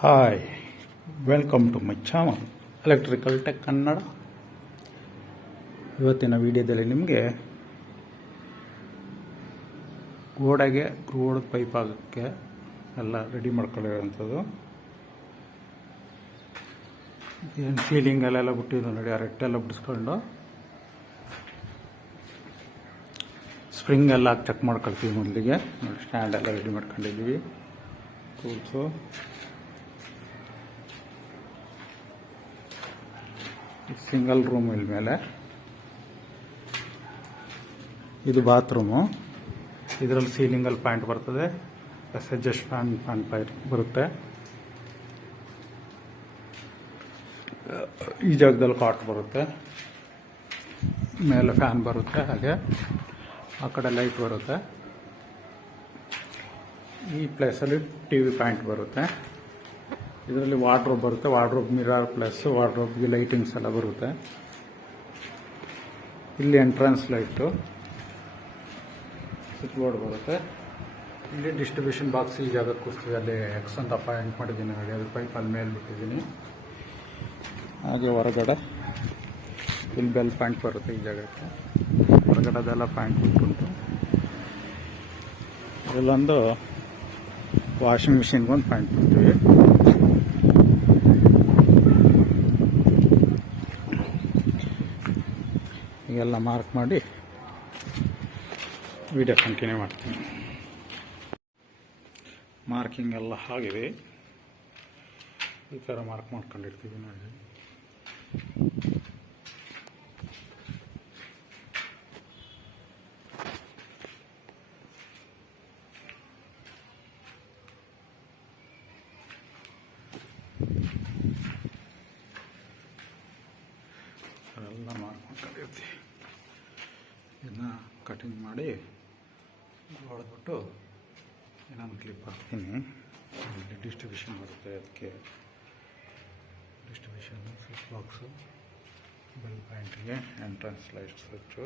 Hi, welcome to my channel electrical tech Kannada. ಇವತ್ತಿನ ವಿಡಿಯೋದಲ್ಲಿ ನಿಮಗೆ ಗೋಡೆಗೆ ರೋಡ್ ಪೈಪ್ ಆಗೋಕ್ಕೆ ಎಲ್ಲ ರೆಡಿ ಮಾಡ್ಕೊಳ್ಳೋವಂಥದ್ದು. ಏನು ಸೀಲಿಂಗಲ್ಲೆಲ್ಲ ಬಿಟ್ಟಿದ್ದು ನೋಡಿ, ಆ ರೆಟ್ಟೆಲ್ಲ ಬಿಡಿಸ್ಕೊಂಡು ಸ್ಪ್ರಿಂಗ್ ಎಲ್ಲ ಚೆಕ್ ಮಾಡ್ಕೊಳ್ತೀವಿ ಮೊದಲಿಗೆ. ನೋಡಿ, ಸ್ಟ್ಯಾಂಡ್ ಎಲ್ಲ ರೆಡಿ ಮಾಡ್ಕೊಂಡಿದ್ದೀವಿ. ಟೂಲ್ಸು, ಸಿಂಗಲ್ ರೂಮ್ ಇಲ್ಲಿ ಮೇಲೆ. ಇದು ಬಾತ್ರೂಮು. ಇದರಲ್ಲಿ ಸೀಲಿಂಗಲ್ಲಿ ಪಾಯಿಂಟ್ ಬರ್ತದೆ, ಎಡ್ಜಸ್ಟ್ ಫ್ಯಾನ್ ಪೈರ್ ಬರುತ್ತೆ. ಈ ಜಾಗದಲ್ಲಿ ಕಾಟ್ ಬರುತ್ತೆ, ಮೇಲೆ ಫ್ಯಾನ್ ಬರುತ್ತೆ, ಹಾಗೆ ಆ ಕಡೆ ಲೈಟ್ ಬರುತ್ತೆ. ಈ ಪ್ಲೇಸಲ್ಲಿ ಟಿ ವಿ ಪಾಯಿಂಟ್ ಬರುತ್ತೆ. ಇದರಲ್ಲಿ ವಾರ್ಡ್ರೋಬ್ ಬರುತ್ತೆ, ವಾರ್ಡ್ರೋಬ್ ಮಿರರ್ ಪ್ಲಸ್ ವಾರ್ಡ್ರೋಬ್ಗೆ ಲೈಟಿಂಗ್ಸ್ ಎಲ್ಲ ಬರುತ್ತೆ. ಇಲ್ಲಿ ಎಂಟ್ರೆನ್ಸ್ ಲೈಟು, ಸ್ವಿಚ್ ಬೋರ್ಡ್ ಬರುತ್ತೆ. ಇಲ್ಲಿ ಡಿಸ್ಟ್ರಿಬ್ಯೂಷನ್ ಬಾಕ್ಸ್ ಈ ಜಾಗಕ್ಕೆ ಕೂರಿಸ್ತೀವಿ. ಅಲ್ಲಿ ಎಕ್ಸ್ ಅಂತ ಪಾಯಿಂಟ್ ಮಾಡಿದ್ದೀನಿ ನೋಡಿ, ಅದು ಪೈಪ್ ಅಲ್ಲಿ ಮೇಲೆ ಬಿಟ್ಟಿದ್ದೀನಿ. ಹಾಗೆ ಹೊರಗಡೆ ಇಲ್ಲಿ ಬೆಲ್ ಪಾಯಿಂಟ್ ಬರುತ್ತೆ ಈ ಜಾಗಕ್ಕೆ. ಹೊರಗಡೆ ಅದೆಲ್ಲ ಪಾಯಿಂಟ್ ಬಿಟ್ಟುಂಟು. ಇಲ್ಲೊಂದು ವಾಷಿಂಗ್ ಮಿಷಿನ್ಗೆ ಒಂದು ಪಾಯಿಂಟ್ ಬಿಡ್ತೀವಿ. ಎಲ್ಲ ಮಾರ್ಕ್ ಮಾಡಿ ವಿಡಿಯೋ ಕಂಟಿನ್ಯೂ ಮಾಡ್ತೀನಿ. ಮಾರ್ಕಿಂಗ್ ಎಲ್ಲ ಆಗಿದೆ, ಈ ಥರ ಮಾರ್ಕ್ ಮಾಡ್ಕೊಂಡಿರ್ತೀವಿ ನೋಡಿ. ಎಲ್ಲ ಮಾರ್ಕ್ ಮಾಡ್ಕೊಂಡಿರ್ತೀವಿ. ಇದನ್ನ ಕಟಿಂಗ್ ಮಾಡಿ ಹೊಡೆದ್ಬಿಟ್ಟು ಇನ್ನೊಂದು ಕ್ಲಿಪ್ ಹಾಕ್ತೀನಿ. ಇಲ್ಲಿ ಡಿಸ್ಟ್ರಿಬ್ಯೂಷನ್ ಬರುತ್ತೆ, ಅದಕ್ಕೆ ಡಿಸ್ಟ್ರಿಬ್ಯೂಷನ್ ಸ್ವಿಚ್ ಬಾಕ್ಸು, ಬೆಲ್ ಪಾಯಿಂಟಿಗೆ ಎಂಟ್ರೆನ್ಸ್ ಲೈಟ್ ಸ್ವಿಚ್ಚು.